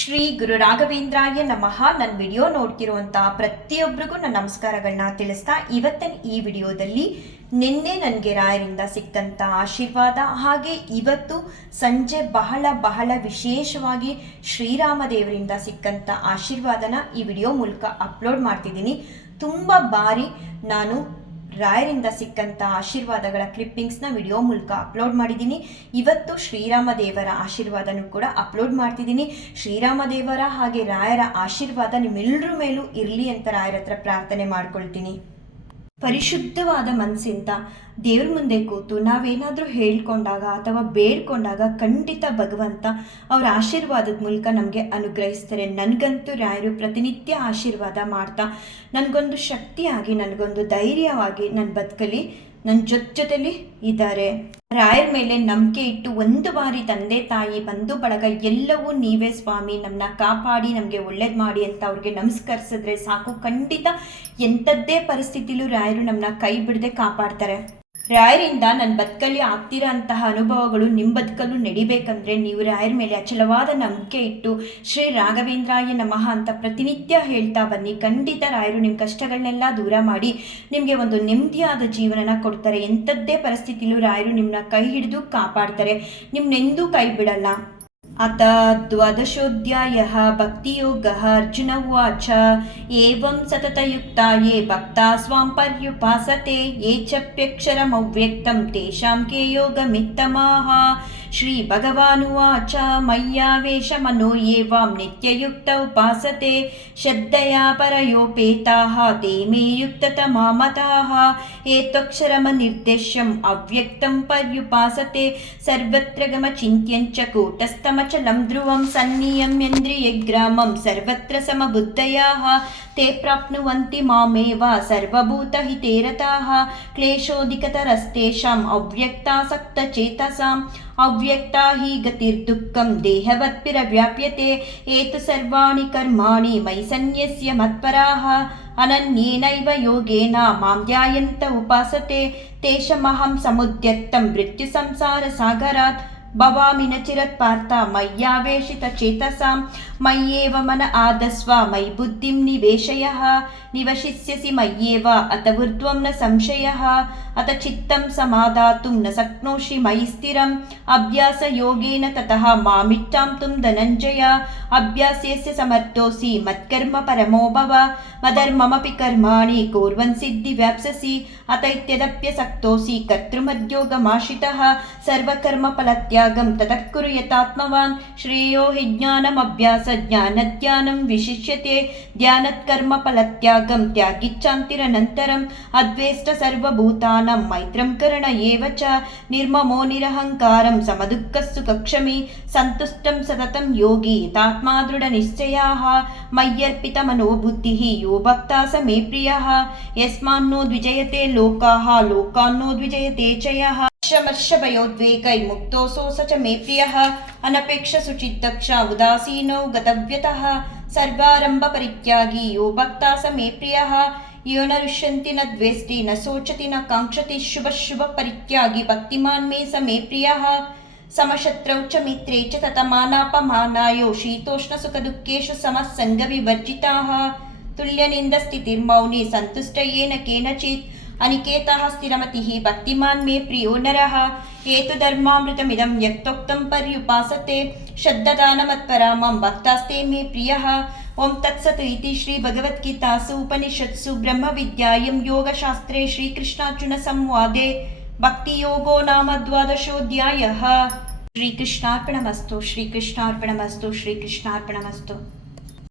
ಶ್ರೀ ಗುರು ರಾಘವೇಂದ್ರಾಯ ನಮಃ. ನನ್ನ ವಿಡಿಯೋ ನೋಡ್ತಿರುವಂತಹ ಪ್ರತಿಯೊಬ್ಬರಿಗೂ ನನ್ನ ನಮಸ್ಕಾರಗಳನ್ನ ತಿಳಿಸ್ತಾ ಇವತ್ತಿನ ಈ ವಿಡಿಯೋದಲ್ಲಿ ನಿನ್ನೆ ನನಗೆ ರಾಯರಿಂದ ಸಿಕ್ಕಂಥ ಆಶೀರ್ವಾದ ಹಾಗೆ ಇವತ್ತು ಸಂಜೆ ಬಹಳ ಬಹಳ ವಿಶೇಷವಾಗಿ ಶ್ರೀರಾಮ ದೇವರಿಂದ ಸಿಕ್ಕಂಥ ಆಶೀರ್ವಾದನ ಈ ವಿಡಿಯೋ ಮೂಲಕ ಅಪ್ಲೋಡ್ ಮಾಡ್ತಿದ್ದೀನಿ. ತುಂಬ ಬಾರಿ ನಾನು ರಾಯರಿಂದ ಸಿಕ್ಕಂಥ ಆಶೀರ್ವಾದಗಳ ಕ್ಲಿಪ್ಪಿಂಗ್ಸ್ನ ವಿಡಿಯೋ ಮೂಲಕ ಅಪ್ಲೋಡ್ ಮಾಡಿದ್ದೀನಿ. ಇವತ್ತು ಶ್ರೀರಾಮ ದೇವರ ಆಶೀರ್ವಾದನೂ ಕೂಡ ಅಪ್ಲೋಡ್ ಮಾಡ್ತಿದ್ದೀನಿ. ಶ್ರೀರಾಮ ದೇವರ ಹಾಗೆ ರಾಯರ ಆಶೀರ್ವಾದ ನಿಮ್ಮೆಲ್ಲರ ಮೇಲೂ ಇರಲಿ ಅಂತ ರಾಯರ ಹತ್ರ ಪ್ರಾರ್ಥನೆ ಮಾಡ್ಕೊಳ್ತೀನಿ. ಪರಿಶುದ್ಧವಾದ ಮನಸ್ಸಿಂದ ದೇವ್ರ ಮುಂದೆ ಕೂತು ನಾವೇನಾದರೂ ಹೇಳ್ಕೊಂಡಾಗ ಅಥವಾ ಬೇಡ್ಕೊಂಡಾಗ ಖಂಡಿತ ಭಗವಂತ ಅವರ ಆಶೀರ್ವಾದದ ಮೂಲಕ ನಮಗೆ ಅನುಗ್ರಹಿಸ್ತಾರೆ. ನನಗಂತೂ ರಾಯರು ಪ್ರತಿನಿತ್ಯ ಆಶೀರ್ವಾದ ಮಾಡ್ತಾ, ನನಗೊಂದು ಶಕ್ತಿಯಾಗಿ, ನನಗೊಂದು ಧೈರ್ಯವಾಗಿ ನನ್ನ ಬದುಕಲ್ಲಿ ನನ್ನ ಜೊತೆ ಜೊತೆಲಿ ಇದ್ದಾರೆ. ರಾಯರ ಮೇಲೆ ನಂಬಿಕೆ ಇಟ್ಟು ಒಂದು ಬಾರಿ ತಂದೆ ತಾಯಿ, ಬಂಧು ಬಳಗ ಎಲ್ಲವೂ ನೀವೇ ಸ್ವಾಮಿ ನಮ್ಮನ್ನ ಕಾಪಾಡಿ, ನಮಗೆ ಒಳ್ಳೇದು ಮಾಡಿ ಅಂತ ಅವ್ರಿಗೆ ನಮಸ್ಕರಿಸಿದ್ರೆ ಸಾಕು. ಖಂಡಿತ ಎಂಥದ್ದೇ ಪರಿಸ್ಥಿತಿಲೂ ರಾಯರು ನಮ್ಮನ್ನ ಕೈ ಬಿಡದೆ ಕಾಪಾಡ್ತಾರೆ. ರಾಯರಿಂದ ನನ್ನ ಬದುಕಲ್ಲಿ ಆಗ್ತಿರೋ ಅಂತಹ ಅನುಭವಗಳು ನಿಮ್ಮ ಬದುಕಲ್ಲೂ ನಡಿಬೇಕಂದ್ರೆ ನೀವು ರಾಯರ ಮೇಲೆ ಅಚಲವಾದ ನಂಬಿಕೆ ಇಟ್ಟು ಶ್ರೀ ರಾಘವೇಂದ್ರಾಯ ನಮಃ ಅಂತ ಪ್ರತಿನಿತ್ಯ ಹೇಳ್ತಾ ಬನ್ನಿ. ಖಂಡಿತ ರಾಯರು ನಿಮ್ಮ ಕಷ್ಟಗಳನ್ನೆಲ್ಲ ದೂರ ಮಾಡಿ ನಿಮಗೆ ಒಂದು ನೆಮ್ಮದಿಯಾದ ಜೀವನನ ಕೊಡ್ತಾರೆ. ಎಂಥದ್ದೇ ಪರಿಸ್ಥಿತಿಲೂ ರಾಯರು ನಿಮ್ಮನ್ನ ಕೈ ಹಿಡಿದು ಕಾಪಾಡ್ತಾರೆ. ನಿಮ್ಮನ್ನೆಂದೂ ಕೈ ಬಿಡಲ್ಲ. अथ द्वादशोऽध्यायः भक्तियोगः अर्जुन उवाच एवं सततयुक्ता ये भक्ता स्वां पर्युपासते ये च प्यक्षरमव्यक्तं तेषां के योगमित्तमाः श्रीभगवानुवाच मय्यावेशमनो ये वां नित्ययुक्त उपासते श्रद्धया परयोपेताः ते मे युक्ततमा मताः एत्वक्षरमनिर्देश्यम् अव्यक्तं पर्युपासते सर्वत्र गमचिन्त्यं च कूटस्थमचलं ध्रुवं सन्नियम्यन्द्रियग्रामं सर्वत्र समबुद्धयाः ते प्राप्नुवन्ति मामेव सर्वभूतहिते रताः क्लेशोऽधिकतरस्तेषाम् अव्यक्तासक्तचेतसाम् अव्यक्ता हि गतिर्दुःखं देहवत्पिरव्याप्यते एतु सर्वाणि कर्माणि सन्न्यस्य मत्पराः। अनन्येनैव योगेन मां ध्यायन्त उपासते। तेषमहं समुद्यत्तं मृत्युसंसारसागरात् ಭವಾಮಿನ ಚಿರತ್ಪಾರ್ಥ ಮಯ್ಯಾವೇಶಿತ ಚೇತಸಾಂ ಮಯ್ಯೇವ ಮನ ಆದಸ್ವ ಮೈ ಬುದ್ಧಿಂ ನಿವೇಶಯ ನಿವಶಿಸ್ಯಸಿ ಮಯ್ಯೇವ ಅತ ಊರ್ಧ್ವಂ ನ ಸಂಶಯ ಅತ ಚಿತ್ತಂ ಸಮಾಧಾತುಂ ನ ಶಕ್ನೋಷಿ ಮಯಿ ಸ್ಥಿರಂ ಅಭ್ಯಾಸ ಯೋಗೇನ ತತಃ ಮಾಮಿಚ್ಚಾಂತುಂ ಧನಂಜಯ ಅಭ್ಯಾಸೇಸ್ಯ ಸಮರ್ಥೋಸಿ ಮತ್ಕರ್ಮ ಪರಮೋ ಭವ ಮದರ್ಮಮಪಿ ಕರ್ಮಾಣಿ ಕೂರ್ವನ್ ಸಿದ್ಧಿ ವ್ಯಾಪ್ಸಸಿ ಅತೈತ್ಯದಪ್ಯಸಕ್ತೋಸಿ ಕರ್ತೃಮದ್ಯೋಗಮಾಶ್ರಿತಃ ಸರ್ವಕರ್ಮ ಫಲತ್ಯ सर्वकर्मफलत्यागं ततः कुरु यतात्मवान् श्रेयो हि ज्ञानमभ्यासज्ञानध्यानं विशिष्यते ध्यानत्कर्मफलत्यागं त्यागिच्छान्तिरनन्तरम् अद्वेष्ट सर्वभूतानां मैत्रं करण एव च निर्ममो निरहङ्कारं समदुःखस्सुखक्षमी सन्तुष्टं सततं योगी यतात्मा दृढनिश्चयाः मय्यर्पितमनो बुद्धिः यो भक्ता स मे प्रियः यस्मान्नो द्विजयते लोकाः लोकान्नो द्विजयते च यः शमर्षभयोद्वेगैर्मुक्तोऽसौ स च मे प्रियः अनपेक्षसुचिद्दक्ष उदासीनो गतव्यतः सर्वारम्भपरित्यागी यो भक्ता स मे प्रियः यो न रुष्यन्ति न द्वेष्टि न शोचति न काङ्क्षति शुभशुभपरित्यागी भक्तिमान् मे स मे प्रियः समशत्रौ च मित्रे च ततमानापमानायो शीतोष्णसुखदुःखेषु समः सङ्गविवर्जिताः तुल्यनिन्दस्थितिर्मौनि सन्तुष्ट येन केनचित् ಅನಿಕೇತಃ ಸ್ಥಿರಮತಿಃ ಭಕ್ತಿಮಾನ್ ಮೇ ಪ್ರಿಯೋ ನರಃ ಹೇತುಧರ್ಮಾಮೃತಮಿದಂ ಯಕ್ತೋಕ್ತಂ ಪರ್ಯುಪಾಸತೆ ಶಬ್ದದಾನಮತ್ಪರ ಮಂ ಭಕ್ತಾಸ್ತೆ ಮೇ ಪ್ರಿಯಃ ಓಂ ತತ್ಸತ್ ಇತಿ ಶ್ರೀ ಭಗವದ್ಗೀತಾಸು ಉಪನಿಷತ್ಸು ಬ್ರಹ್ಮವಿದ್ಯಾಯಂ ಯೋಗಶಾಸ್ತ್ರೇ ಶ್ರೀಕೃಷ್ಣಾರ್ಜುನ ಸಂವಾದೆ ಭಕ್ತಿಯೋಗೋ ನಾಮ ದ್ವಾದಶೋಧ್ಯಾಯ ಶ್ರೀಕೃಷ್ಣಾರ್ಪಣಮಸ್ತು ಶ್ರೀಕೃಷ್ಣಾರ್ಪಣಮಸ್ತು ಶ್ರೀಕೃಷ್ಣಾರ್ಪಣಮಸ್ತು